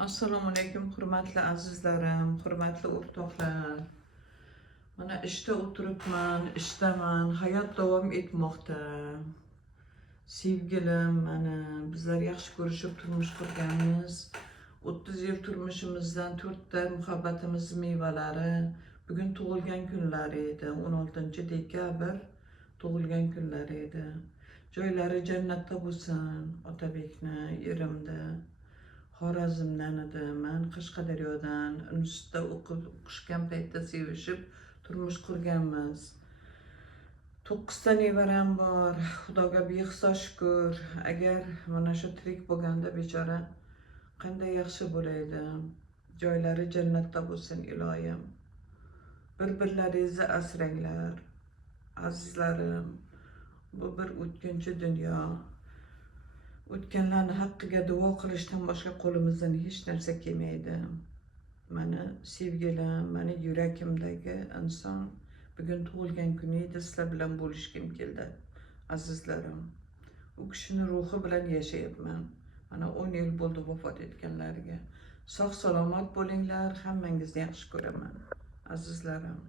Assalomu alaykum hurmatli azizlarim, hurmatli o'rtoqlar. Mana ishda o'tiribman, ishdaman, hayot davom etmoqda. Sevgilim, mana bizlar yaxshi ko'rishib turmush qurganmiz. 30 yil turmushimizdan 4 ta muhabbatimiz mevalari. Bugun tug'ilgan kunlari edi, 16 dekabr tug'ilgan kunlari edi. Joylari jannatda bo'lsin, Otabekni, erimni. Xorazmdan edi, men Qashqadaryodan, institutda o'qishgan paytda sevishib turmush qurganmiz. 9 ta nevaram bor, Xudoga behisob shukr. Agar mana shu tirik bo'lganda bechora qanday yaxshi bo'laydi. Joylari jannatda bo'lsin iloyim. Bir-birlaringizni asranglar. Azizlarim, bu bir o'tkinchi dunyo. O'tganlarni haqqiga duo qilishdan boshqa qo'limizdan hech narsa kelmaydi. Mani sevgilim, mani yuragimdagi inson bugun tug'ilgan kuni edi, sizlar bilan bo'lishkim keldi. Azizlarim, u kishini ruhi bilan yashayapman. Mana 10 yil bo'ldi vafot etganlariga. Sog' salomat bo'linglar, hammangizni yaxshi ko'raman. Azizlarim.